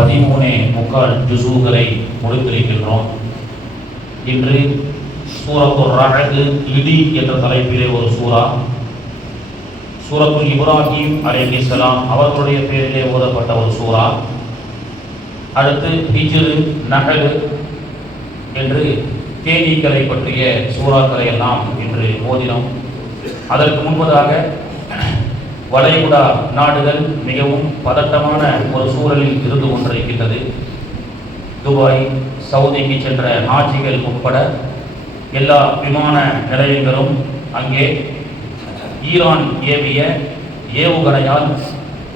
13 ஜுஸூகளை முடித்திருக்கின்றோம். இன்று சூரத்துர் ரஅத் இடி என்ற தலைப்பிலே ஒரு சூரா, சூரத்துல் இப்ராஹிம் அலைஹிஸ்ஸலாம் அவர்களுடைய பெயரிலே ஓதப்பட்ட ஒரு சூரா. அடுத்து ஹிஜ்ர், நஹல் என்று தேனீக்களை பற்றிய சூறாக்களை எல்லாம் இன்று ஓதினோம். அதற்கு முன்பதாக வளைகுடா நாடுகள் மிகவும் பதட்டமான ஒரு சூழலில் இருந்து கொண்டிருக்கின்றது. துபாய், சவுதிக்கு சென்ற ஆட்சிகள் உட்பட எல்லா விமான நிலையங்களும் அங்கே ஈரான் ஏவிய ஏவுகணையால்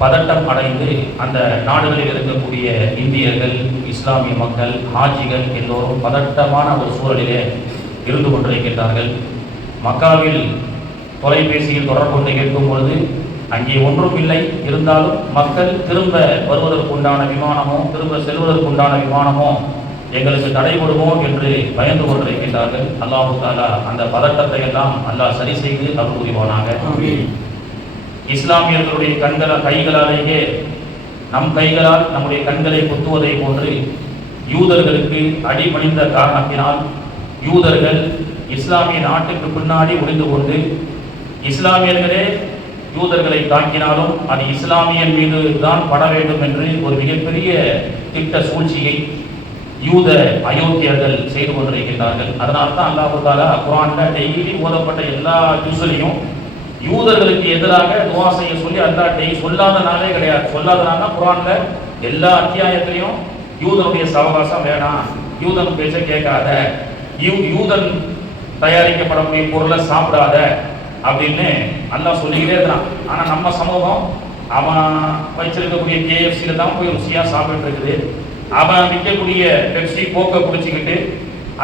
பதட்டம் அடைந்து அந்த நாடுகளில் இருக்கக்கூடிய இந்தியர்கள், இஸ்லாமிய மக்கள், ஹாஜிகள் எல்லோரும் பதட்டமான ஒரு சூழலிலே இருந்து கொண்டிருக்கின்றார்கள். மக்காவில் தொலைபேசியில் தொடர்பு கொண்டு கேட்கும் பொழுது அங்கே ஒன்றும் இல்லை, இருந்தாலும் மக்கள் திரும்ப வருவதற்குண்டான விமானமோ திரும்ப செல்வதற்குண்டான விமானமோ எங்களுக்கு தடைபடுமோ என்று பயந்து கொண்டிருக்கின்றார்கள். அல்லாஹு தஆலா அந்த பதட்டத்தை எல்லாம் அல்லாஹ் சரி செய்து அருள் புரிவானாக. இஸ்லாமியர்களுடைய கைகளாலேயே நம் கைகளால் நம்முடைய கண்களை குத்துவதை போன்று யூதர்களுக்கு அடிபணிந்த காரணத்தினால் யூதர்கள் இஸ்லாமிய நாட்டுக்கு பின்னாடி ஒளிந்து கொண்டு இஸ்லாமியர்களே யூதர்களை தாக்கினாலும் அது இஸ்லாமியன் மீது தான் பட வேண்டும் என்று ஒரு மிகப்பெரிய திட்ட சூழ்ச்சியை யூத அயோத்தியர்கள் செய்து கொண்டிருக்கின்றார்கள். அதனால தான் அல்லாஹ் தஆலா குர்ஆன்ல டெய்லி ஓதப்பட்ட எல்லா ஜுஸ்லையும் யூதர்களுக்கு எதிராக துஆ செய்ய சொல்லி அல்லாஹ் சொல்லாத நாளே கிடையாது. சொல்லாத நாள்னா குர்ஆன்ல எல்லா அத்தியாயத்திலையும் யூதனுடைய சவகாசம் வேணாம், யூதன் பேச்ச கேட்காத, யூதன் தயாரிக்கப்படக்கூடிய பொருளை சாப்பிடாத அப்படின்னு அல்லாஹ் சொல்லிக்கிட்டே இருக்கிறான். ஆனால் நம்ம சமூகம் அவன் வச்சிருக்கக்கூடிய KFCல தான் போய் ருசியாக சாப்பிட்டு இருக்குது. அவன் விற்கக்கூடிய பெப்சி கோக்கை குடிச்சுக்கிட்டு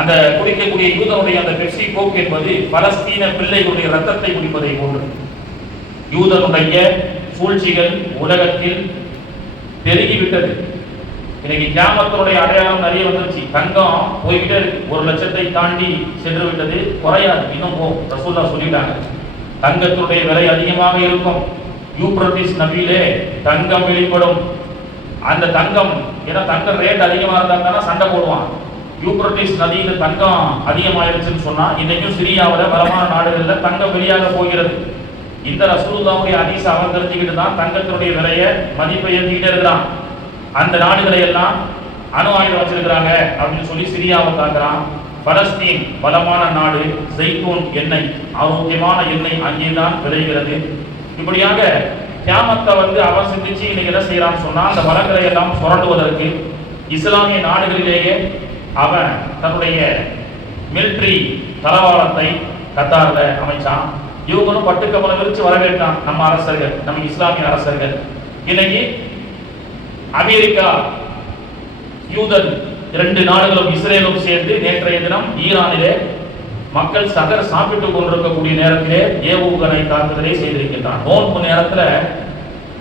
அந்த குடிக்கக்கூடிய யூதனுடைய அந்த பெப்சி கோக் என்பது பலஸ்தீன பிள்ளைகளுடைய ரத்தத்தை குடிப்பதை போன்று யூதனுடைய சூழ்ச்சிகள் உலகத்தில் பெருகிவிட்டது. இன்னைக்கு கியாமத்துடைய அடையாளம் நிறைய வந்துருச்சு. தங்கம் போய்கிட்டே இருக்கு, 1 லட்சத்தை தாண்டி சென்று விட்டது, குறையாது, இன்னும் போகும். ரசூலுல்லாஹ் சொல்லிட்டாங்க தங்கத்துடைய விலை அதிகமாக இருக்கும். யூப்ரட்டிஸ் நதியிலே தங்கம் வெளிப்படும். அந்த தங்கம், ஏன்னா தங்கம் ரேட் அதிகமாக இருந்தாங்கன்னா சண்டை போடுவான். யூப்ரட்டிஸ் நதியில் தங்கம் அதிகமாயிருச்சுன்னு சொன்னா இன்னைக்கும் சிரியாவில் வளமான நாடுகளில் தங்கம் வெளியாக போகிறது. இந்த ரசூலுல்லாஹ்வுடைய ஹதீஸ் அவன் தெரிஞ்சுக்கிட்டு தான் தங்கத்தினுடைய விலையை மதிப்பை ஏற்றிக்கிட்டே இருக்கிறான். அந்த நாடுகளை எல்லாம் அணு ஆயுதம் வச்சிருக்கிறாங்க அப்படின்னு சொல்லி சிரியாவை தாக்குறான். பலஸ்தீன் வளமான நாடு, ஜெய்தூன் எண்ணெய், ஆரோக்கியமான எண்ணெய் அங்கேதான் விளைகிறது. இப்படியாக கியாமத்தை அவன் சிந்திச்சு இன்னைக்கு என்ன செய்யறான்னு சொன்னா அந்த வளங்களை எல்லாம் சுரண்டுவதற்கு இஸ்லாமிய நாடுகளிலேயே அவன் தன்னுடைய மிலிட்டரி தளவாடத்தை கத்தார்ல அமைச்சான். இவங்களும் பட்டுக்கமலை விரிச்சு வரவேற்றான் நம்ம அரசர்கள், நம்ம இஸ்லாமிய அரசர்கள். இன்னைக்கு அமெரிக்கா, யூதன் 2 நாடுகளும் இஸ்ரேலும் சேர்ந்து நேற்றைய தினம் ஈரானிலே மக்கள் சகர் சாப்பிட்டு கொண்டிருக்கக்கூடிய நேரத்திலே ஏவுகணை தாக்குதலை செய்திருக்கின்றான். நோன்பு நேரத்தில்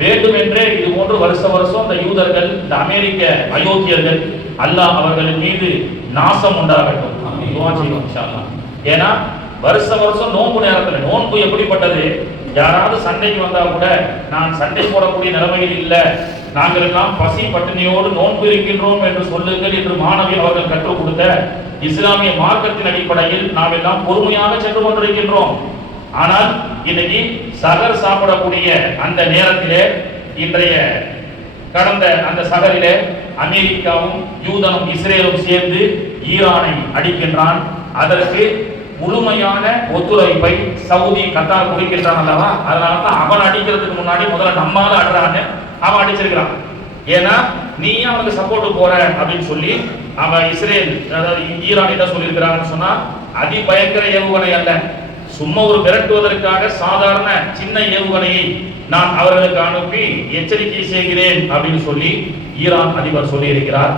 வேண்டுமென்றே இது போன்று வருஷம் இந்த யூதர்கள், இந்த அமெரிக்க அயோக்கியர்கள், அல்லாஹ் அவர்களின் மீது நாசம் உண்டாகட்டும். ஏன்னா வருஷம் நோன்பு நேரத்தில், நோன்பு எப்படிப்பட்டது, யாராவது சண்டைக்கு வந்தா கூட நான் சண்டை போடக்கூடிய நிலைமையில் இல்லை, நாங்கள் எல்லாம் பசி பட்டினியோடு நோன்பு இருக்கின்றோம் என்று சொல்லுங்கள் என்று மாணவி அவர்கள் கற்றுக் கொடுத்த இஸ்லாமிய மார்க்கத்தின் அடிப்படையில் நாம் எல்லாம் பொறுமையாக சென்று கொண்டிருக்கின்றோம். ஆனால் இன்னைக்கு சகர் சாப்பிடக்கூடிய அந்த நேரத்திலே, இன்றைய கடந்த அந்த சகரிலே அமெரிக்காவும் யூதனும் இஸ்ரேலும் சேர்ந்து ஈரானை அடிக்கின்றான். அதற்கு முழுமையான ஒத்துழைப்பை சவுதி, கத்தார் கொடுக்கின்றான் அல்லவா. அதனால தான் அவன் அடிக்கிறதுக்கு முன்னாடி முதல்ல நம்மால அடுறான்னு அவன் அடிச்சிருக்கிறான். ஏன்னா நீ அவனுக்கு சப்போர்ட் போற அப்படின்னு சொல்லி அவன் இஸ்ரேல், அதாவது ஈரான் என்ன சொல்லியிருக்கிறாங்கன்னு சொன்னா அதிபயங்கர ஏவுகணை அல்ல, சும்மா ஒரு மிரட்டுவதற்காக சாதாரண சின்ன ஏவுகணையை நான் அவர்களுக்கு அனுப்பி எச்சரிக்கை செய்கிறேன் அப்படின்னு சொல்லி ஈரான் அதிபர் சொல்லியிருக்கிறார்.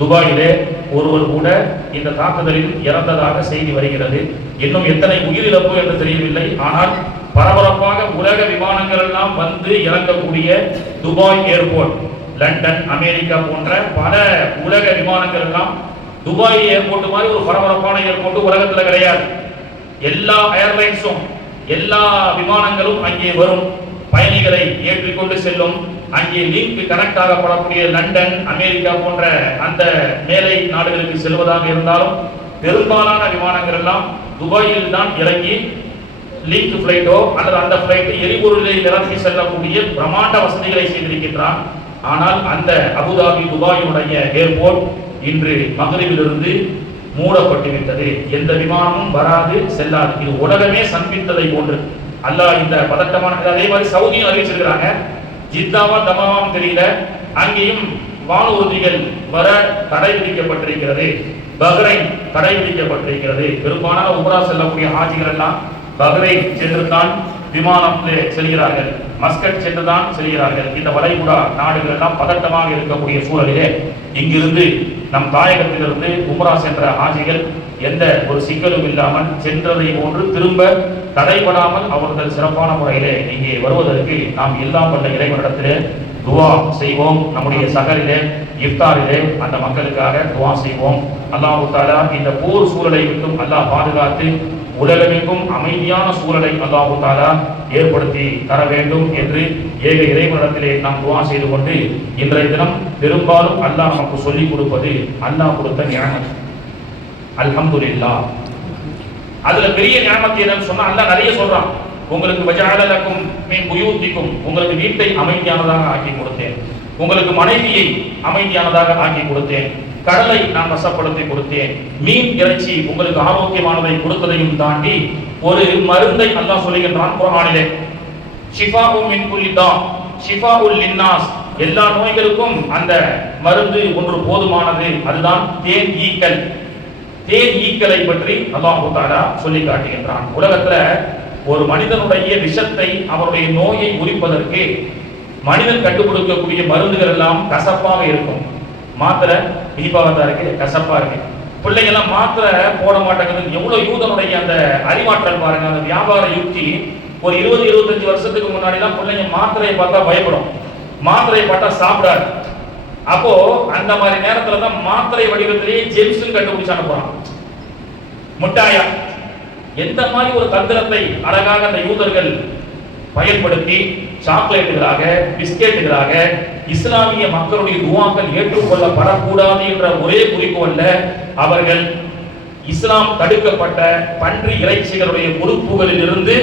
துபாயிலே ஒருவர் கூட இந்த தாக்குதலில் இறந்ததாக செய்தி வருகிறது. இன்னும் எத்தனை உயிரிழப்பு என்று தெரியவில்லை. ஆனால் பரபரப்பாக உலக விமானங்கள் எல்லாம் வந்து இறங்கக்கூடிய துபாய் ஏர்போர்ட், லண்டன், அமெரிக்கா போன்ற பல உலக விமானங்கள் எல்லாம், துபாய் ஏர்போர்ட் மாதிரி ஒரு பரபரப்பான ஏர்போர்ட் உலகத்தில் கிடையாது. எல்லா ஏர்லைன்ஸும் எல்லா விமானங்களும் அங்கே வரும், பயணிகளை ஏற்றிக்கொண்டு செல்லும். அங்கே லிங்க் கனெக்ட் ஆகப்படக்கூடிய லண்டன், அமெரிக்கா போன்ற அந்த மேலை நாடுகளுக்கு செல்வதாக இருந்தாலும் பெரும்பாலான விமானங்கள் எல்லாம் துபாயில் தான் இறங்கி லிங்க் பிளைட்டோ அல்லது அந்த பிளைட் எரிபொருளை நிரப்பி செல்லக்கூடிய பிரம்மாண்ட வசதிகளை செய்திருக்கின்றான். ஆனால் அந்த அபுதாபி துபாயினுடைய ஏர்போர்ட் இன்று மகரிபிலிருந்து மூடப்பட்டுவிட்டது. எந்த விமானமும் வராது, செல்லாது. இது உலகமே சந்தித்ததை போன்று அல்லாஹ் இந்த பதட்டமான. அதே மாதிரி சவுதியும் அறிவிச்சிருக்கிறாங்க. ஜித்தாவா தமாவாம் தெரியல, அங்கேயும் வானூர்திகள் வர தடை விதிக்கப்பட்டிருக்கிறது. பஹ்ரைன் தடை விதிக்கப்பட்டிருக்கிறது. பெரும்பாலான உம்ரா செல்லக்கூடிய ஹாஜிகள் எல்லாம் பஹ்ரைன் சென்றுதான் விமானத்தில் செல்கிறார்கள், மஸ்கட் சென்றுதான் செல்கிறார்கள். இந்த வளைகுடா நாடுகள் எல்லாம் பதட்டமாக இருக்கக்கூடிய சூழலிலே இங்கிருந்து நம் தாயகத்திலிருந்து உம்ரா சென்ற ஹாஜிகள் எந்த ஒரு சிக்கலும் இல்லாமல் சென்றதை போன்று திரும்ப தடைபடாமல் அவர்கள் சிறப்பான முறையிலே இங்கே வருவதற்கு நாம் எல்லாம் வல்ல இறைவனிடத்திலே துவா செய்வோம். நம்முடைய சகரிலே இஃப்தாரிலே அந்த மக்களுக்காக துவா செய்வோம். அல்லாஹ் தஆலா இந்த போர் சூழலை விட்டும் அல்லாஹ் பாதுகாத்து உலகமெங்கும் அமைதியான சூழலை அல்லாஹ் தஆலா ஏற்படுத்தி தர வேண்டும் என்று ஏக இறைவனிடத்திலே நாம் துவா செய்து கொண்டு, இன்றைய தினம் பெரும்பாலும் அல்லாஹ் நமக்கு சொல்லிக் கொடுப்பது அல்லாஹ் கொடுத்த நியமத். அல்ஹம்துலில்லாஹ். அதுல பெரிய நியமத் என்னன்னு சொன்னா அல்லாஹ் நிறைய சொல்றான். உங்களுக்கு வஜஅலலக்கும் மின் புயூத்திக்கும், உங்களுக்கு வீட்டை அமைதியானதாக ஆக்கி கொடுத்தேன், உங்களுக்கு மனைவியை அமைதியானதாக ஆக்கி கொடுத்தேன், கடலை நான் வசப்படுத்தி கொடுத்தேன், மீன் இறைச்சி உங்களுக்கு ஆரோக்கியமானதை கொடுத்ததையும் தாண்டி ஒரு மருந்தை அல்லாஹ் சொல்லுகின்றான் குர்ஆனிலே. ஷிஃபாஉ மின் குல்லி தா ஷிஃபாஉல் லின்னாஸ், எல்லா நோய்களுக்கும் அந்த மருந்து ஒன்று போதுமானது, அதுதான் தேன் ஈக்கள். தேன் ஈக்களை பற்றி அல்லாஹ் தஆலா சொல்லி காட்டுகின்றான். உலகத்துல ஒரு மனிதனுடைய விஷத்தை, அவருடைய நோயை உரிப்பதற்கு மனிதன் கண்டுபிடிக்கக்கூடிய மருந்துகள் எல்லாம் கசப்பாக இருக்கும். மாத்திரை இனிப்பாக இருக்கு, கசப்பா இருக்கு. பிள்ளைங்க எல்லாம் மாத்திரை போட மாட்டாங்க. எவ்வளவு யூதனுடைய அந்த அறிவாற்றல் பாருங்க, அந்த வியாபார யுக்தி. ஒரு 20-25 வருஷத்துக்கு முன்னாடி எல்லாம் பிள்ளைங்க மாத்திரையை பார்த்தா பயப்படும், மாத்திரையை பார்த்தா சாப்பிடாது. அப்போ அந்த மாதிரி நேரத்துல தான் மாத்திரை வடிவத்திலேயே ஜெம்ஸ் கண்டுபிடிச்சு அனுப்புறான், முட்டாயா. எந்த மாதிரி ஒரு தந்திரத்தை அழகாக அந்த யூதர்கள் பயன்படுத்தி சாக்லேட்டுகளாக, பிஸ்கெட்டுகளாக இஸ்லாமிய மக்களுடைய துவாக்கள் ஏற்றுக்கொள்ளப்படக்கூடாது என்ற ஒரே குறிக்கோள்ல அவர்கள் இஸ்லாம் தடுக்கப்பட்ட பன்றி இறைச்சிகளுடைய பொறுப்புகளில் இருந்து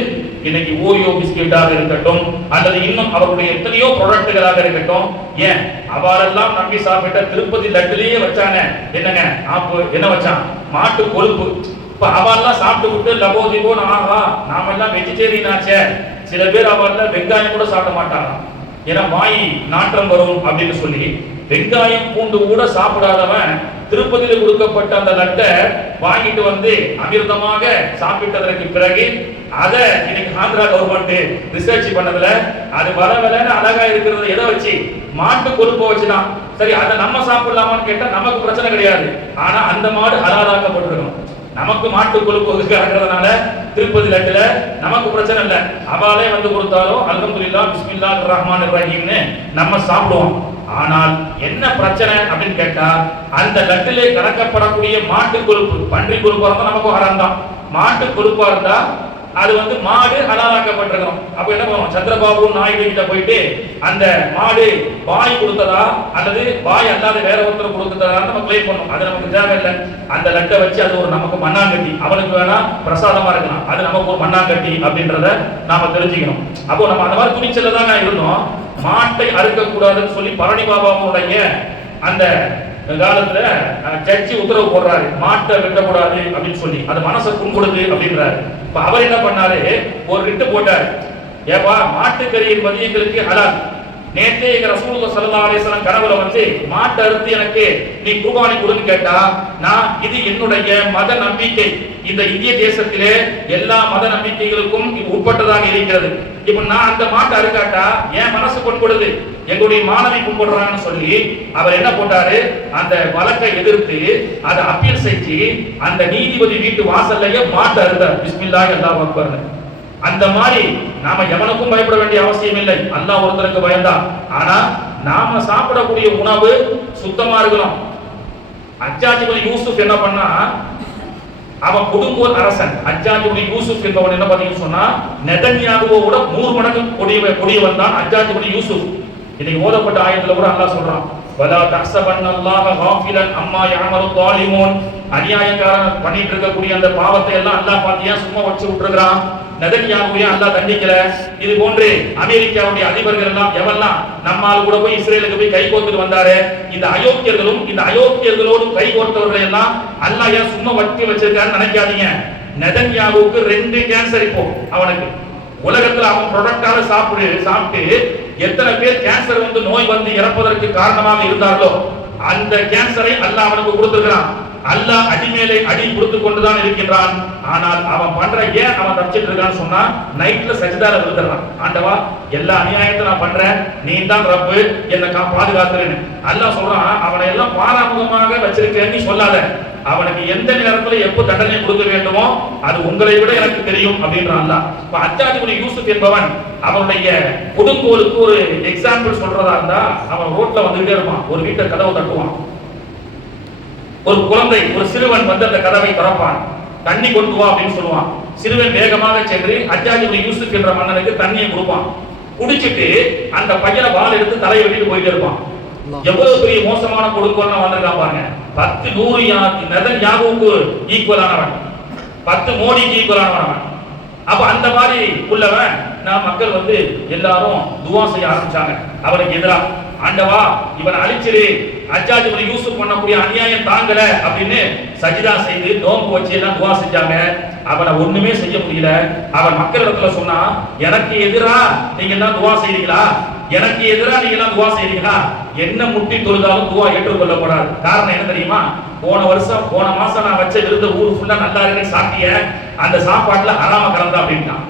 இன்னைக்கு ஓரியோ பிஸ்கெட்டாக இருக்கட்டும் அல்லது இன்னும் அவருடைய எத்தனையோ ப்ராடக்ட்டுகளாக இருக்கட்டும், ஏன் அவரெல்லாம் நம்பி சாப்பிட்ட திருப்பதி லட்டுலேயே வச்சாங்க என்னங்க ஆப்பு, என்ன வச்சான், மாட்டு கொழுப்பு. இப்ப அவெல்லாம் சாப்பிட்டு விட்டு லபோதிபோ ஆகா நாமெல்லாம் வெஜிடேரியன் ஆச்சே. சில பேர் அவெல்லாம் வெங்காயம் கூட சாப்பிட மாட்டாங்க, ஏன்னா வாய் நாற்றம் வரும் அப்படின்னு சொல்லி வெங்காயம் பூண்டு கூட சாப்பிடாதவன் திருப்பதியில் கொடுக்கப்பட்ட அந்த லட்டை வாங்கிட்டு வந்து அமிர்தமாக சாப்பிட்டதற்கு பிறகு அதை இன்னைக்கு ஆந்திரா கவர்மெண்ட் ரிசர்ச் பண்ணதுல அது வரவலன்னு அழகா இருக்கிறத எதை வச்சு, மாட்டு கொழுப்பை வச்சுதான். சரி, அதை நம்ம சாப்பிடலாமான்னு கேட்டா நமக்கு பிரச்சனை கிடையாது. ஆனா அந்த மாடு ஹலாலாக்கப்பட்டிருக்கணும். நமக்கு மாட்டு கொழுப்பு இருக்கிறதுனால திருப்பதி லட்டுல நமக்கு பிரச்சனை இல்லை. அவாலே வந்து கொடுத்தாலும் அல்ஹம்துலில்லாஹ் பிஸ்மில்லாஹிர் ரஹ்மானிர் ரஹீம்னு நம்ம சாப்பிடுவோம். ஆனால் என்ன பிரச்சனை அப்படின்னு கேட்டா, அந்த லட்டிலே கலக்கப்படக்கூடிய மாட்டு கொழுப்பு, பன்றி கொழுப்பா இருந்தா நமக்கு ஹராம் தான். மாட்டு கொழுப்பா இருந்தா அது வந்து மாடு ஹலாலாக்கப்பட்டிருக்கணும். அப்ப என்ன பண்ணுவோம், சந்திரபாபு நாயுடு கிட்ட போயிட்டு அந்த மாடு பாய் கொடுத்ததா அல்லது பாய் அல்லாத வேற ஒருத்தர் கொடுத்ததா நம்ம கிளைம் பண்ணணும். அது நமக்கு தேவையில்லை. அந்த லட்டை வச்சு அது ஒரு நமக்கு மண்ணாங்கட்டி, அவனுக்கு வேணா பிரசாதமா இருக்கலாம், அது நமக்கு ஒரு மண்ணாங்கட்டி அப்படின்றத நாம தெரிஞ்சுக்கணும். அப்போ நம்ம அந்த மாதிரி துணிச்சல தான் இருந்தோம். மாட்டை அறுக்க கூடாதுன்னு சொல்லி பழனி பாபாவுடைய அந்த காலத்துல ஜட்ஜி உத்தரவு போடுறாரு, மாட்டை வெட்டக்கூடாது அப்படின்னு சொல்லி. அது மனசை புண்படுது அப்படின்றாரு. இப்ப அவர் என்ன பண்ணாரு, ஒரு ரிட்டு போட்டாரு, ஏப்பா மாட்டுக்கறி என்பது எங்களுக்கு ஹலால். நேற்றே எங்க ரசூலுல்லாஹி ஸல்லல்லாஹு அலைஹி வஸல்லம் கனவுல வந்து மாட்டை அறுத்து எனக்கு நீ குர்பானி கொடுன்னு கேட்டா, நான் இது என்னுடைய மத நம்பிக்கை, இந்த இந்திய தேசத்திலே எல்லா மத நம்பிக்கைகளுக்கும் இது உட்பட்டதாக இருக்கிறது. இப்ப நான் அந்த மாட்டை அறுக்காட்டா என் மனசு புண்படுது, எங்களுடைய மாணவி புண்படுறான்னு சொல்லி அவர் என்ன போட்டாரு, அந்த வழக்கை எதிர்த்து அதை அப்பீல் செஞ்சு அந்த நீதிபதி வீட்டு வாசல்லையே மாட்டை அறுத்தார். பிஸ்மில்லாஹி அல்லாஹு அக்பர். அந்த மாதிரி நாம எவனுக்கும் பயப்பட வேண்டிய அவசியம் இல்லை, அல்லாஹ் ஒருத்தருக்கு பயந்தா. ஆனா நாம சாப்பிடக்கூடிய உணவு சுத்தமா இருக்கணும். ஹஜ்ஜாஜ் இப்னு யூசுப் என்ன பண்ணா, அவன் கொடுங்கோல் அரசன். ஹஜ்ஜாஜ் இப்னு யூசுப் என்பவன் என்ன பண்ணீங்கன்னு சொன்னா, நெதன்யாகுவோட 100 மடங்கு கொடியவன் தான் ஹஜ்ஜாஜ் இப்னு யூசுப். இன்னைக்கு ஓதப்பட்ட ஆயத்துல கூட அல்லாஹ் சொல்றான், வலா தஹ்ஸபன்னல்லாஹ காஃபிலன் அம்மா யஅமலு ஸாலிமூன். அநியாயக்காரன் பண்ணிட்டு இருக்கக்கூடிய அந்த பாவத்தை எல்லாம் அல்லாஹ் பாத்தியா சும்மா வச்சு விட்டுருக்கான். நெதன்யாகுவை அல்லாஹ் தண்டிக்கல. இது போன்று அமெரிக்காவுடைய அதிபர்கள் எல்லாம் எவெல்லாம் நம்மால் கூட போய் இஸ்ரேலுக்கு போய் கை கோர்த்துட்டு வந்தாரு, இந்த அயோக்கியர்களும் இந்த அயோக்கியர்களோடு கை கோர்த்தவர்களை எல்லாம் அல்லாஹ் ஏன் சும்மா வச்சு வச்சிருக்காருன்னு நினைக்காதீங்க. நெதன்யாகுவுக்கு 2 கேன்சர் இப்போ அவனுக்கு. உலகத்துல அவன் ப்ரொடக்டால சாப்பிட்டு எத்தனை பேர் கேன்சர் வந்து நோய் வந்து இறப்பதற்கு காரணமாக இருந்தார்களோ அந்த கேன்சரை அல்லாஹ் அவனுக்கு கொடுத்திருக்கிறான். அல்லாஹ் அடி மேலே அடி கொடுத்து கொண்டுதான் இருக்கின்றான். ஆனால் அவன் பண்ற ஏன் அவன் தப்பிச்சிட்டு இருக்கான்னு சொன்னா, நைட்ல சஜிதால விழுந்துறான். ஆண்டவா, எல்லா அநியாயத்தை நான் பண்றேன், நீ தான் ரப்பு, என்னை பாதுகாத்துறேன்னு அல்லாஹ் சொல்றான். அவனை எல்லாம் பாராமுகமாக வச்சிருக்கேன்னு சொல்லாத. அவனுக்கு எந்த நேரத்துல எப்போ தண்டனை கொடுக்க வேண்டுமோ அது உங்களை விட எனக்கு தெரியும் அப்படின்றான் அல்லாஹ். இப்ப ஹஜ்ஜாஜ் இப்னு யூசுப் என்பவன் அவனுடைய கொடுங்கோலுக்கு ஒரு எக்ஸாம்பிள் சொல்றதா இருந்தா, அவன் ரோட்ல வந்துட்டே இருப்பான், ஒரு வீட்டை கதவை தட்டுவான். ஒரு குழந்தை, ஒரு சிறுவன் வந்து அந்த கதவை திறப்பான். தண்ணி கொண்டு வா அப்படின்னு சொல்லுவான். சிறுவன் வேகமாக சென்று ஹஜ்ஜாஜ் இப்னு யூசுப் என்ற மன்னனுக்கு தண்ணியை கொடுப்பான். குடிச்சிட்டு அந்த பையனை வாள் எடுத்து தலையை வெட்டிட்டு போயிட்டே இருப்பான். எவ்வளவு பெரிய மோசமான கொடுங்கோல்னா வந்திருக்கான் பாருங்க. 10 100 நெதன்யாகுவுக்கு ஈக்குவலானவன், 10 மோடிக்கு ஈக்குவலானவன். அப்ப அந்த மாதிரி உள்ளவன் நான் மக்கள் வந்து எல்லாரும் துவா செய்ய ஆரம்பிச்சாங்க அவனுக்கு எதிராக. ஆண்டவா, இவன் அழிச்சிரு, ஹஜ்ஜாஜ் இப்னு யூசுப் பண்ணக்கூடிய அநியாயம் தாங்கல அப்படின்னு சஜிதா செய்து நோன்பு வச்சு எல்லாம் துவா செஞ்சாங்க. அவனை ஒண்ணுமே செய்ய முடியல. அவன் மக்களிடத்துல சொன்னா, எனக்கு எதிரா நீங்க எல்லாம் துவா செய்றீங்களா? எனக்கு எதிரா நீங்க எல்லாம் துவா செய்றீங்களா? என்ன முட்டி தொழுதாலும் துவா ஏற்றுக்கொள்ளப்படாது. காரணம் என்ன தெரியுமா? போன மாசம் நான் வச்ச விருந்த ஊர் ஃபுல்லா நல்லா இருக்குன்னு சாப்பிட்டிய, அந்த சாப்பாட்டுல ஹராம கலந்தா அப்படின்ட்டான்.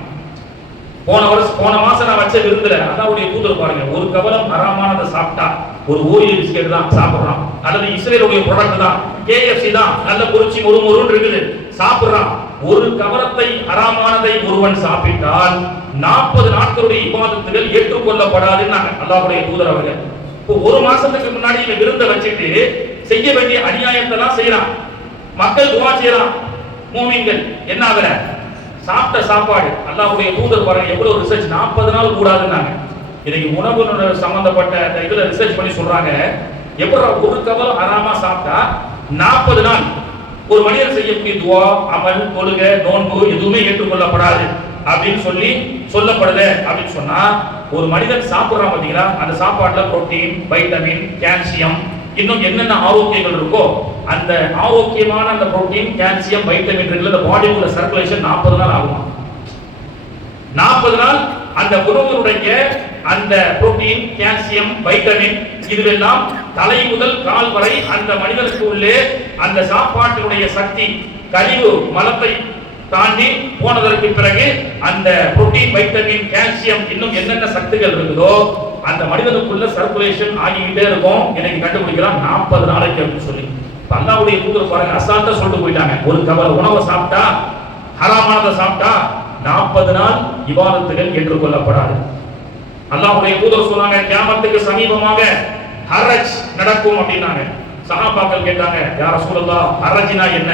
போன மாசம் நான் வச்ச விருந்துல அல்லாஹ்வுடைய தூதர் பாருங்க, ஒரு கவலம் ஹராமானதை சாப்பிட்டா, ஒரு ஓரியோ பிஸ்கெட் தான் சாப்பிடுறான், அல்லது இஸ்ரேலுடைய ப்ராடக்ட் தான், KFC தான், நல்ல பொரிச்சி முறுமுறுன்னு இருக்குது சாப்பிடுறான். ஒரு கவலத்தை ஹராமானதை ஒருவன் சாப்பிட்டால் 40 நாட்களுடைய இபாதத்துகள் ஏற்றுக்கொள்ளப்படாதுன்னு அல்லாஹ்வுடைய தூதர் அவர்கள். இப்போ ஒரு மாசத்துக்கு முன்னாடி இவன் விருந்த வச்சுட்டு செய்ய வேண்டிய அநியாயத்தை தான் செய்யறான். மக்கள் துவா செய்யறான். மூமின்கள் என்ன ஆகல? சாப்பிட்ட சாப்பாடு அல்லாஹ்வுடைய தூதர் பாருங்க எவ்வளவு ரிசர்ச், 40 நாள் கூடாதுன்னாங்க. இன்னைக்கு உணவு சம்பந்தப்பட்ட இதுல ரிசர்ச் பண்ணி சொல்றாங்க, எப்படி ஒரு கவலம் ஹராமா சாப்பிட்டா 40 நாள் ஒரு மனிதர் செய்யக்கூடிய துவா, அமல், தொழுகை, நோன்பு எதுவுமே ஏற்றுக்கொள்ளப்படாது அப்படின்னு சொல்லப்படுது. அப்படின்னு சொன்னா ஒரு மனிதன் சாப்பிடுறான் பாத்தீங்களா, அந்த சாப்பாட்டுல புரோட்டீன், வைட்டமின், கால்சியம், இன்னும் என்னென்ன ஆரோக்கியங்கள் இருக்கோ அந்த ஆரோக்கியமான அந்த புரோட்டீன், கால்சியம், வைட்டமின் இந்த பாடிக்குள்ள சர்க்குலேஷன் 40 நாள் ஆகும். 40 நாள் அந்த உணவுடைய அந்த புரோட்டீன், கால்சியம், வைட்டமின் இதுவெல்லாம் தலை முதல் கால் வரை அந்த மனிதனுக்கு உள்ளே அந்த சாப்பாட்டினுடைய சக்தி கழிவு மலத்தை தாண்டி போனதற்கு பிறகு அந்த புரோட்டீன், வைட்டமின், கால்சியம் இன்னும் என்னென்ன சக்திகள் இருக்குதோ அந்த மனிதனுக்குள்ள சர்க்குலேஷன் ஆகிக்கிட்டே இருக்கும். எனக்கு கண்டுபிடிக்கலாம் 40 நாளைக்கு அப்படின்னு சொல்லி. அல்லாஹ்வுடைய தூதர் பாருங்க அசால்ட்டா சொல்லிட்டு போயிட்டாங்க, ஒரு கவல உணவை சாப்பிட்டா, ஹராமானதை சாப்பிட்டா 40 நாள் இபாதத்துகள் ஏற்றுக்கொள்ளப்படாது. அல்லாஹ்வுடைய தூதர் சொன்னாங்க, கியாமத்துக்கு சமீபமாக ஹர்ரஜ் நடக்கும் அப்படின்னாங்க. சஹாபாக்கள் கேட்டாங்க, யா ரசூலல்லாஹ், ஹர்ரஜ்னா என்ன?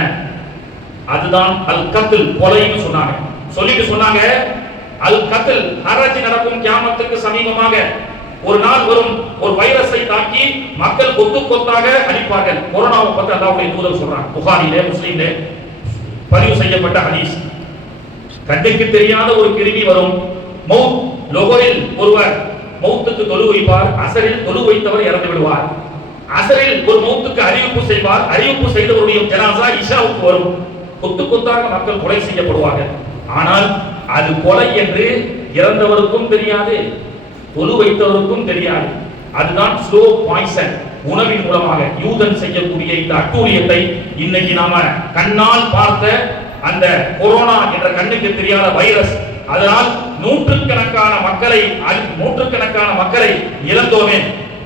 அதுதான் அல் கத்ல், கொலைன்னு சொன்னாங்க. சொல்லிட்டு சொன்னாங்க, அல் கத்ல் ஹர்ரஜ் நடக்கும் கியாமத்துக்கு சமீபமாக. ஒரு நாள் வரும், ஒரு வைரஸை தாக்கி மக்கள் கொத்து கொத்தாக அழிப்பார்கள். கொரோனாவை பத்தி அல்லாஹ்வுடைய தூதர் சொல்றாங்க. புகாரிலே, முஸ்லிமிலே பதிவு செய்யப்பட்ட ஹதீஸ். கண்ணுக்கு தெரியாத ஒரு கிருமி வரும். மௌத் லோகரில் ஒருவர் மௌத்துக்கு தொழு வைப்பார், அசரில் தொழு வைத்தவர் இறந்து விடுவார். அசரில் ஒரு மௌத்துக்கு அறிவிப்பு செய்வார், அறிவிப்பு செய்தவருடைய ஜனாசா இஷாவுக்கு வரும். கொத்து கொத்தாக மக்கள் கொலை செய்யப்படுவார்கள். ஆனால் அது கொலை என்று இறந்தவருக்கும் தெரியாது, தொழு வைத்தவருக்கும் தெரியாது. அதுதான் ஸ்லோ பாய்சன், உணவின் மூலமாக யூதன் செய்யக்கூடிய இந்த அட்டூழியத்தை இன்னைக்கு நாம கண்ணால் பார்த்த அந்த கொரோனா என்ற கண்ணுக்கு தெரியாத வைரஸ், அதனால் நூற்றுக்கணக்கான மக்களை இழந்தோமே.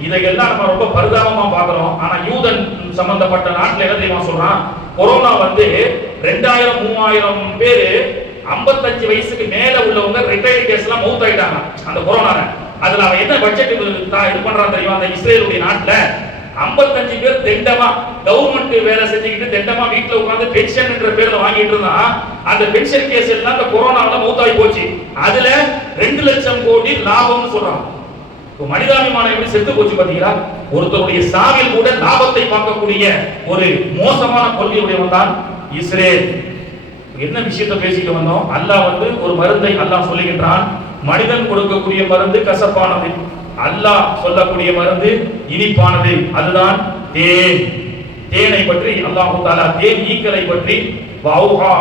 இதையெல்லாம் நம்ம ரொம்ப பரிதாபமா பார்க்கிறோம். ஆனா யூதன் சம்பந்தப்பட்ட நாட்டில் என்ன தெரியுமா சொல்றான், கொரோனா வந்து 2000 3000 பேரு 55 வயசுக்கு மேல உள்ளவங்க ரிட்டையர்ட் கேஸ்லாம் மௌத் ஆயிட்டாங்க அந்த கொரோனால. அதுல அவன் என்ன பட்ஜெட் இது பண்றான் தெரியுமா? அந்த இஸ்ரேலுடைய நாட்டுல 55 பேர் தெண்டமா கவர்மெண்ட் வேலை செஞ்சுக்கிட்டு தெண்டமா வீட்டுல உட்கார்ந்து பென்ஷன் என்ற பேர்ல வாங்கிட்டு இருந்தா, அந்த பென்ஷன் கேஸ் எல்லாம் அந்த கொரோனால மௌத்தாகி போச்சு. அதுல 2 லட்சம் கோடி லாபம்னு சொல்றான். மனிதாபிமானம் எப்படி செத்து போச்சு பாத்தீங்களா? ஒருத்தருடைய சாவில் கூட லாபத்தை பார்க்கக்கூடிய ஒரு மோசமான கொள்கையுடையவன் தான் இஸ்ரேல். என்ன விஷயத்தை பேசிட்டு வந்தோம்? அல்லாஹ் ஒரு மருந்தை அல்லாஹ் சொல்லுகின்றான். மனிதன் கொடுக்கக்கூடிய மருந்து கசப்பானது, அல்லாஹ் சொல்லக்கூடிய மருந்து இனிப்பானது. அதுதான் தேன். தேனை பற்றி அல்லாஹ் தஆலா தேன் ஈக்களை பற்றி வௌஹா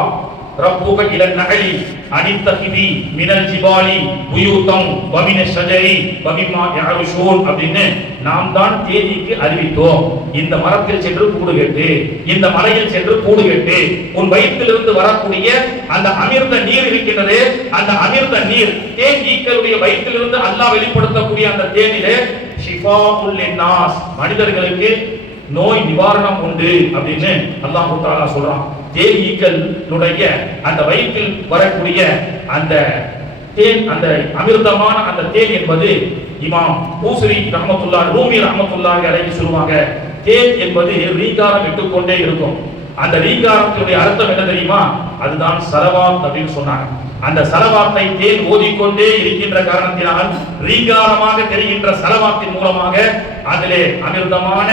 ரப்புக இலன் நஹலி அனித்தகிதி மினல் ஜிபாலி புயூதம் வமின ஷஜரி வமிமா யஅருஷூன் அப்படின்னு நாம் தான் தேனீக்கு அறிவித்தோம். இந்த மரத்தில் சென்று கூடு கட்டு, இந்த மலையில் சென்று கூடு கட்டு. உன் வயிற்றிலிருந்து வரக்கூடிய அந்த அமிர்த நீர் இருக்கின்றது, அந்த அமிர்த நீர் தேன் ஈக்களுடைய வயிற்றிலிருந்து அல்லாஹ் வெளிப்படுத்தக்கூடிய அந்த தேனிலே ஷிஃபாஉல் லின்னாஸ், மனிதர்களுக்கு நோய் நிவாரணம் உண்டு அப்படின்னு அல்லாஹ் தஆலா சொல்றான். தேனீக்களுடைய அந்த வயிற்றில் வரக்கூடிய அந்த தேன், அந்த அமிர்தமான அந்த தேன் என்பது இமாம் பூசரி ரஹ்மத்துல்லாஹி ரூமி ரஹ்மத்துல்லாஹி அலைஹி சொல்வாங்க, தேன் என்பது ரீங்காரம் விட்டுக்கொண்டே இருக்கும். அந்த ரீங்காரத்தினுடைய அர்த்தம் என்ன தெரியுமா? அதுதான் ஸலவாத் அப்படின்னு சொன்னாங்க. அந்த ஸலவாத்தை தேன் ஓதிக்கொண்டே இருக்கின்ற காரணத்தினால் ரீங்காரமாக தெரிகின்ற ஸலவாத்தின் மூலமாக அதிலே அமிர்தமான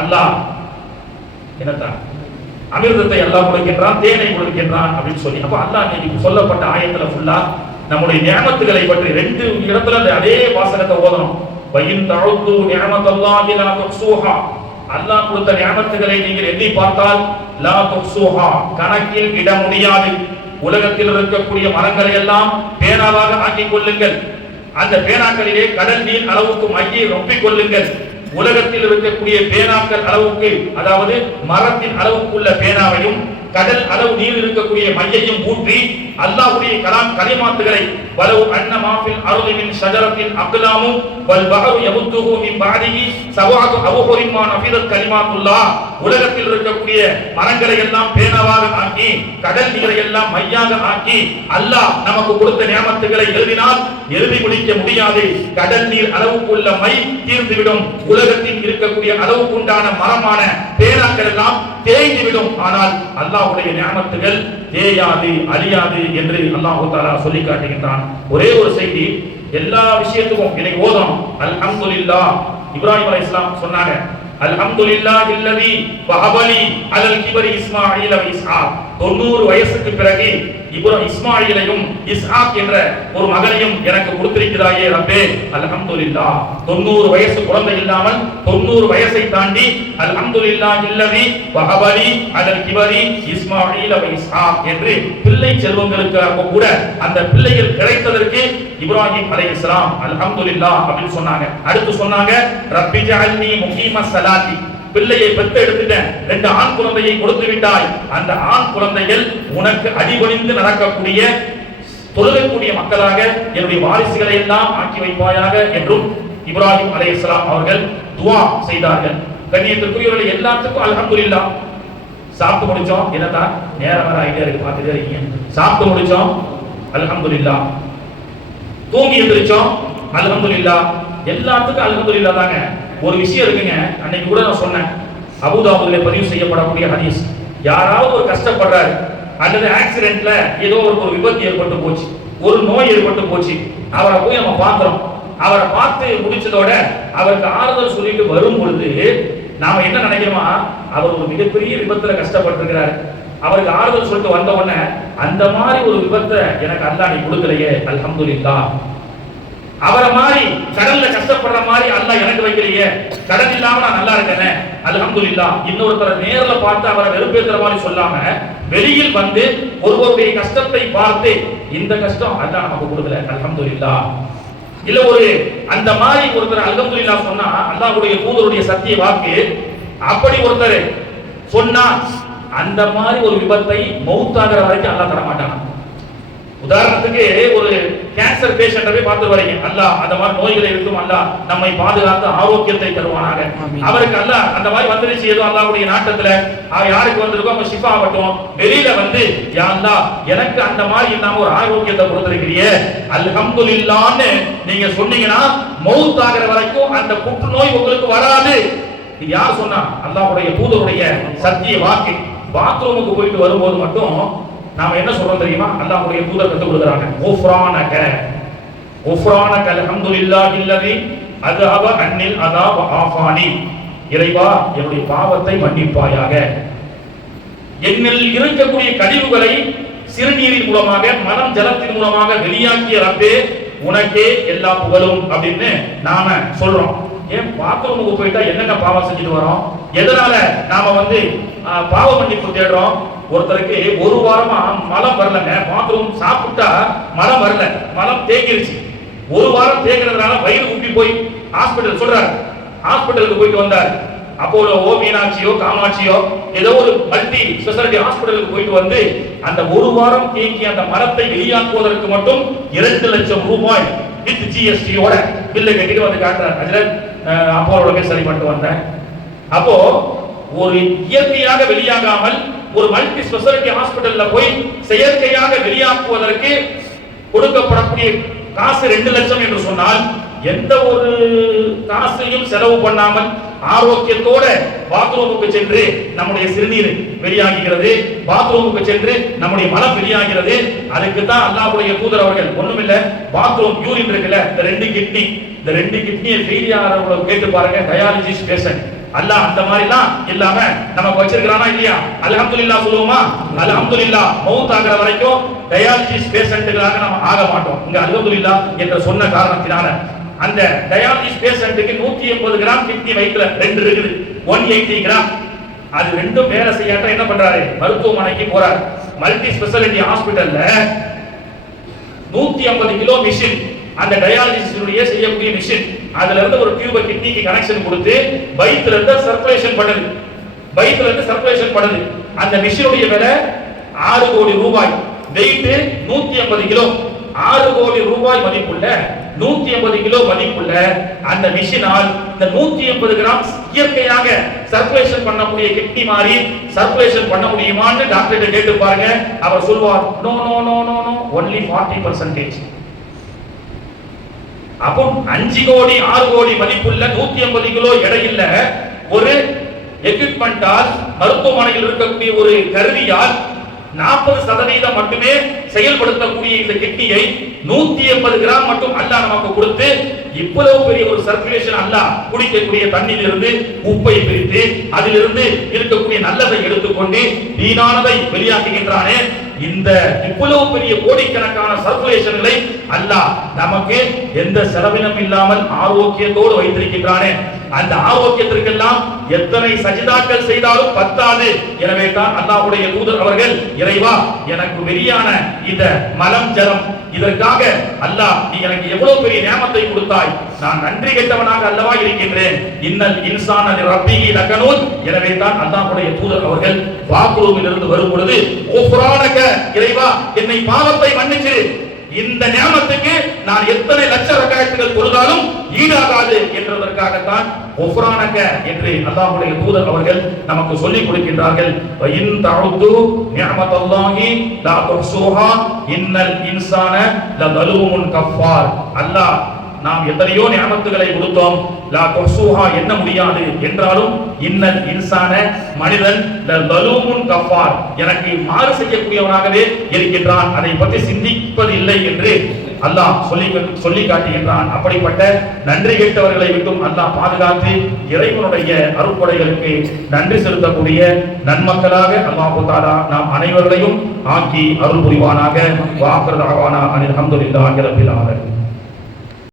அல்லாஹ் என்னதான் அமிர்தத்தை அல்லாஹ் கொடுக்கின்றான், தேனை கொடுக்கின்றான் அப்படின்னு சொல்லி. அப்ப அல்லாஹ் இன்னைக்கு சொல்லப்பட்ட ஆயத்துல ஃபுல்லா நம்முடைய நியமத்துகளை பற்றி ரெண்டு இடத்துல அதே வாசகத்தை ஓதணும். வயின் தஅது நியமத்தல்லாஹி லா துஹ்ஸூஹா, அல்லாஹ் கொடுத்த நியமத்துகளை நீங்கள் எண்ணி பார்த்தால் லா துஹ்ஸூஹா, கணக்கில் இட முடியாது. உலகத்தில் இருக்கக்கூடிய மரங்களை எல்லாம் பேனாவாக ஆக்கிக் கொள்ளுங்கள். அந்த பேனாக்களிலே கடல் நீர் அளவுக்கு மையை ரொப்பிக் கொள்ளுங்கள். உலகத்தில் இருக்கக்கூடிய பேனாக்கள் அளவுக்கு, அதாவது மரத்தின் அளவுக்குள்ள பேனாவையும் கடல் அளவு நீர் இருக்கக்கூடிய மையையும் ஊற்றி அல்லாஹ்வுடைய கலிமாத்துகளை வலவு அன்ன மாஃபில் அர்தி மின் ஷஜரத்தின் அக்லாமு வல் பஹரு யமுத்துஹு மின் பஅதிஹி சவாது அபுஹுரின் மா நஃபிதத் கலிமாத்துல்லாஹ், உலகத்தில் இருக்கக்கூடிய மரங்களை எல்லாம் பேனாவாக ஆக்கி கடல் நீரை எல்லாம் மையாக ஆக்கி அல்லாஹ் நமக்கு கொடுத்த நியமத்துகளை எழுதினால் எழுதி முடிக்க முடியாது. கடல் நீர் அளவுக்குள்ள மை தீர்ந்துவிடும். உலகத்தில் இருக்கக்கூடிய அளவுக்குண்டான மரமான பேனாக்கள் எல்லாம் தேய்ந்துவிடும். ஆனால் அல்லாஹ்வுடைய நியமத்துகள் தேயாது, அழியாது என்று அல்லாஹ் தஆலா சொல்லி காட்டுகின்றான். ஒரே ஒரு செய்தி எல்லா விஷயத்துக்கும் இன்னைக்கு ஓதணும். அல்ஹம்துலில்லாஹ். இப்ராஹிம் அலைஹிஸ்ஸலாம் சொன்னாங்க, அல்ஹம்துலில்லாஹ் இல்லதி வஹபலி அலல் கிபரி இஸ்மாஈல வ இஸ்ஹாக். 90 வயசுக்கு பிறகு இஸ்மாயிலையும் இஸ்ஹாக் என்ற ஒரு மகனையும் எனக்கு கொடுத்திருக்கிறாயே ரப்பே, அல்ஹம்துலில்லாஹ். 90 வயசு குழந்தை இல்லாமல் 90 வயசை தாண்டி அல்ஹம்துலில்லாஹ் இல்லதி வஹபலி அலல் கிபரி இஸ்மாஈல வ இஸ்ஹாக் என்று பிள்ளை செல்வங்களுக்கு கூட அந்த பிள்ளைகள் கிடைத்ததற்கு இப்ராஹிம் அலைஹிஸ்ஸலாம் அல்ஹம்துலில்லாஹ் அப்படின்னு சொன்னாங்க. அடுத்து சொன்னாங்க, ரப்பி ஜஅல்னி முகீமஸ் ஸலாத்தி, பிள்ளையை பெற்று எடுத்துட்டேன், 2 ஆண் குழந்தையை கொடுத்து விட்டாய், அந்த ஆண் குழந்தைகள் உனக்கு அடிபணிந்து நடக்கக்கூடிய தொழுகக்கூடிய மக்களாக என்னுடைய வாரிசுகளை எல்லாம் ஆக்கி வைப்பாயாக என்றும் இப்ராஹிம் அலைஹிஸ்ஸலாம் அவர்கள் துஆ செய்தார்கள். கண்ணியத்திற்குரியவர்களே, எல்லாத்துக்கும் அல்ஹம்துலில்லாஹ். சாப்பிட்டு முடிச்சோம், என்னதான் நேரம் வர ஆகிட்டே இருக்கு, பார்த்துட்டே இருக்கீங்க. சாப்பிட்டு முடிச்சோம், அல்ஹம்துலில்லாஹ். தூங்கி எந்திரிச்சோம், அல்ஹம்துலில்லாஹ். எல்லாத்துக்கும் அல்ஹம்துலில்லாஹ் தாங்க. ஒரு விஷயம் இருக்குங்க, அன்னைக்கு கூட நான் சொன்னேன், அபூதாவுதிலே பதிவு செய்யப்படக்கூடிய ஹதீஸ். யாராவது ஒரு கஷ்டப்படுறாரு அல்லது ஆக்சிடென்ட்ல ஏதோ ஒரு விபத்து ஏற்பட்டு போச்சு, ஒரு நோய் ஏற்பட்டு போச்சு, அவரை போய் நம்ம பார்க்கிறோம். அவரை பார்த்து முடிச்சதோட அவருக்கு ஆறுதல் சொல்லிட்டு வரும் பொழுது நாம என்ன நினைக்கிறோமா, அவர் ஒரு மிகப்பெரிய விபத்துல கஷ்டப்பட்டிருக்கிறார், அவருக்கு ஆறுதல் சொல்லிட்டு வந்த உடனே அந்த மாதிரி ஒரு விபத்தை எனக்கு அல்லாஹ் நீ கொடுக்கலையே, அல்ஹம்துலில்லாஹ். அவரை மாதிரி கடல்ல கஷ்டப்படுற மாதிரி அல்லாஹ் எனக்கு வைக்கலையே, கடன் இல்லாம நான் நல்லா இருக்கேனே, அல்ஹம்துலில்லாஹ். இன்னொருத்தரை நேர்ல பார்த்து அவரை வெறுப்பேத்துற மாதிரி சொல்லாம வெளியில் வந்து ஒருவருடைய கஷ்டத்தை பார்த்து இந்த கஷ்டம் அல்லாஹ் நமக்கு கொடுக்கல, அல்ஹம்துலில்லாஹ். இல்ல ஒரு அந்த மாதிரி ஒருத்தர் அல்ஹம்துலில்லாஹ் சொன்னா அல்லாஹ்வுடைய தூதருடைய சத்திய வாக்கு, அப்படி ஒருத்தர் சொன்னா அந்த மாதிரி ஒரு விபத்தை மௌத்தாகிற வரைக்கும் அல்லாஹ் தர மாட்டான். உதாரணத்துக்கு ஒரு கேன்சர் பேஷண்டை பார்த்து வரீங்க, அல்லாஹ் அந்த மாதிரி நோய்களை இருந்தும் அல்லாஹ் நம்மை பாதுகாத்து ஆரோக்கியத்தை தருவானாக. அவருக்கு அல்லாஹ் அந்த மாதிரி வந்துருச்சு, ஏதோ அல்லாஹ்வுடைய நாட்டத்துல யாருக்கு வந்திருக்கோ அவங்க ஷிஃபா ஆகட்டும். வெளியில வந்து யா அல்லாஹ் எனக்கு அந்த மாதிரி இல்லாம ஒரு ஆரோக்கியத்தை கொடுத்திருக்கிறியே, அல்ஹம்துலில்லாஹ்னு நீங்க சொன்னீங்கன்னா மௌத் ஆகிற வரைக்கும் அந்த புற்றுநோய் உங்களுக்கு வராது. இது யார் சொன்னா? அல்லாஹ்வுடைய தூதருடைய சத்திய வாக்கு. பாத்ரூமுக்கு போயிட்டு வரும்போது மட்டும் நாம என்ன சொல்றோம் தெரியுமா? அல்லாஹ்வுடைய தூதர் கற்றுக் கொடுக்குறாங்க, குஃப்ரானக, குஃப்ரானக அல்ஹம்துலில்லாஹி அல்லதி அத்ஹப அன்னில் அதா வ ஆஃபானி. இறைவா என்னுடைய பாவத்தை மன்னிப்பாயாக, என்னில் இருக்கக்கூடிய கழிவுகளை சிறுநீரின் மூலமாக மனம் ஜலத்தின் மூலமாக வெளியாக்கிய ரப்பே உனக்கே எல்லா புகழும் அப்படின்னு நாம சொல்றோம். ஏன் பாத்ரூமுக்கு போயிட்டா என்னென்ன பாவம் செஞ்சுட்டு வரோம்? எதனால நாம பாவ மன்னிப்பு தேடுறோம்? ஒருத்தருக்கு ஒரு வாரமா மலம் வரலங்க, பாத்ரூம் சாப்பிட்டா மலம் வரல, மலம் தேங்கிருச்சு. ஒரு வாரம் தேங்கிறதுனால வயிறு உப்பி போய் ஹாஸ்பிட்டல் சொல்றாரு. ஹாஸ்பிட்டலுக்கு போயிட்டு வந்தார். அப்போலோவோ மீனாட்சியோ காமாட்சியோ ஏதோ ஒரு மல்டி ஸ்பெஷாலிட்டி ஹாஸ்பிட்டலுக்கு போயிட்டு வந்து அந்த ஒரு வாரம் தேங்கி அந்த மரத்தை வெளியாக்குவதற்கு மட்டும் 2 லட்சம் ரூபாய் வித் ஜிஎஸ்டியோட பில்லை கட்டிட்டு வந்து காட்டுறாரு. அதுல அப்போலோட போய் சரி பண்ணிட்டு வந்தேன். அப்போ ஒரு இயற்கையாக வெளியாகாமல் ஒரு மல்டி ஸ்பெஷாலிட்டி ஹாஸ்பிட்டல்ல போய் செயற்கையாக வெளியாக்குவதற்கு கொடுக்கப்படக்கூடிய காசு 2 லட்சம் என்று சொன்னால் எந்த ஒரு காசையும் செலவு பண்ணாமல் ஆரோக்கியத்தோட பாத்ரூமுக்கு சென்று நம்முடைய சிறுநீர் வெளியாகிறது, பாத்ரூமுக்கு சென்று நம்முடைய மலம் வெளியாகிறது. அதுக்கு தான் அல்லாஹ்வுடைய தூதர் அவர்கள் ஒண்ணுமில்ல, பாத்ரூம் யூரின் இருக்குல்ல, இந்த ரெண்டு கிட்னியை ஃபெயிலியர் ஆகிறவங்கள கேட்டு பாருங்க, டயாலிசிஸ் பேஷண்ட். அல்லாஹ் அந்த மாதிரிலாம் இல்லாம நமக்கு வச்சிருக்கானா இல்லையா? அல்ஹம்துலில்லாஹ் சொல்லுவோமா? அல்ஹம்துலில்லாஹ் மௌத் ஆகிற வரைக்கும் டயாலிசிஸ் பேஷண்ட்களாக நம்ம ஆக மாட்டோம். இங்க அல்ஹம்துலில்லாஹ் என்று சொன்ன காரணத்தினால அந்த டயாலிசிஸ் பேஷண்ட்டுக்கு 180 கிராம் கிட்னி வயித்துல 2 இருக்குது, 180 கிராம். அது ரெண்டும் வேலை செய்யாட்ட என்ன பண்றாரு? மருத்துவமனைக்கு போறாரு. மல்டி ஸ்பெஷாலிட்டி ஹாஸ்பிடல்ல 150 கிலோ மிஷின், அந்த டயாலிசிஸ் செய்யக்கூடிய மிஷின், அதுல இருந்து ஒரு டியூப கிட்னிக்கு கனெக்ஷன் கொடுத்து வயித்துல இருந்து சர்க்குலேஷன் பண்ணுது. அந்த மிஷினுடைய விலை 6 கோடி ரூபாய், வெயிட் 150 கிலோ. 6 கோடி ரூபாய் மதிப்புள்ள 150 கிலோ மதிப்புள்ள அந்த மிஷினால் இந்த 180 கிராம் இயற்கையாக சர்க்குலேஷன் பண்ணக்கூடிய கிட்னி மாதிரி சர்க்குலேஷன் பண்ண முடியுமான்னு டாக்டர் கேட்டு பாருங்க. அவர் சொல்வார், no no no no no, only 40%. அப்போ 5 கோடி 6 கோடி மதிப்புள்ள 150 கிலோ எடையுள்ள ஒரு எக்யூப்மெண்டால், மருத்துவமனையில் இருக்கக்கூடிய ஒரு கருவியால் 40% மட்டுமே செயல்படுத்தக்கூடிய இந்த கிட்னியை 180 கிராம் மட்டும் அல்லாஹ் நமக்கு கொடுத்து இவ்வளவு பெரிய ஒரு சர்க்குலேஷன் அல்லாஹ் குடிக்கக்கூடிய தண்ணீரில் இருந்து உப்பை பிரித்து அதிலிருந்து இருக்கக்கூடிய நல்லதை எடுத்துக்கொண்டு வீணானதை வெளியாக்குகின்றானே. இந்த இவ்வளவு பெரிய கோடிக்கணக்கான சர்க்குலேஷன்களை அல்லாஹ் நமக்கு எந்த செலவினம் இல்லாமல் ஆரோக்கியத்தோடு வைத்திருக்கின்றானே. அந்த ஆரோக்கியத்திற்கெல்லாம் எத்தனை சஜிதாக்கள் செய்தாலும் பத்தாது. எனவே தான் அல்லாஹ்வுடைய தூதர் அவர்கள், இறைவா எனக்கு வெளியான இந்த மலம் ஜலம், இதற்காக அல்லாஹ் நீ எனக்கு எவ்வளவு பெரிய நியாமத்தை கொடுத்தாய், நான் நன்றி கெட்டவனாக அல்லவா இருக்கின்றேன். இன்னல் இன்சான ரப்பிஹி லகனூன். எனவே தான் அல்லாஹ்வுடைய தூதர் அவர்கள் பாத்ரூமில் இருந்து வரும் பொழுது, குஃப்ரானக, இறைவா என்னை பாவத்தை மன்னிச்சிரு, இந்த நியாமத்துக்கு நான் எத்தனை லட்ச ரக்காயத்துகள் தொழுதாலும் ஈடாகாது என்றதற்காகத்தான் குஃப்ரானக என்று அல்லாஹ்வுடைய தூதர் அவர்கள் நமக்கு சொல்லிக் கொடுக்கின்றார்கள். வஇன் தஉது நிஅமத்தல்லாஹி லா துஹ்ஸூஹா இன்னல் இன்சான லதலூமுன் கஃபார். அல்லாஹ் நாம் எத்தனையோ நியமத்துகளை கொடுத்தோம், லா துஹ்ஸூஹா எண்ண முடியாது என்றாலும் இன்னல் இன்சான மனிதன் லதலூமுன் கஃபார் எனக்கு மாறு செய்யக்கூடியவனாகவே இருக்கின்றான், அதை பற்றி சிந்திப்பதில்லை என்று அல்லாஹ் சொல்லி காட்டுகின்றான். அப்படிப்பட்ட நன்றி கேட்டவர்களை விட்டும் அல்லாஹ் பாதுகாத்து இறைவனுடைய அருட்கொடைகளுக்கு நன்றி செலுத்தக்கூடிய நன்மக்களாக அல்லாஹ் தஆலா நாம் அனைவரையும் ஆக்கி அருள் புரிவானாக. வாக்ரதாவானா அனில் ஹம்துலில்லாஹி ரப்பில் ஆலமீன்.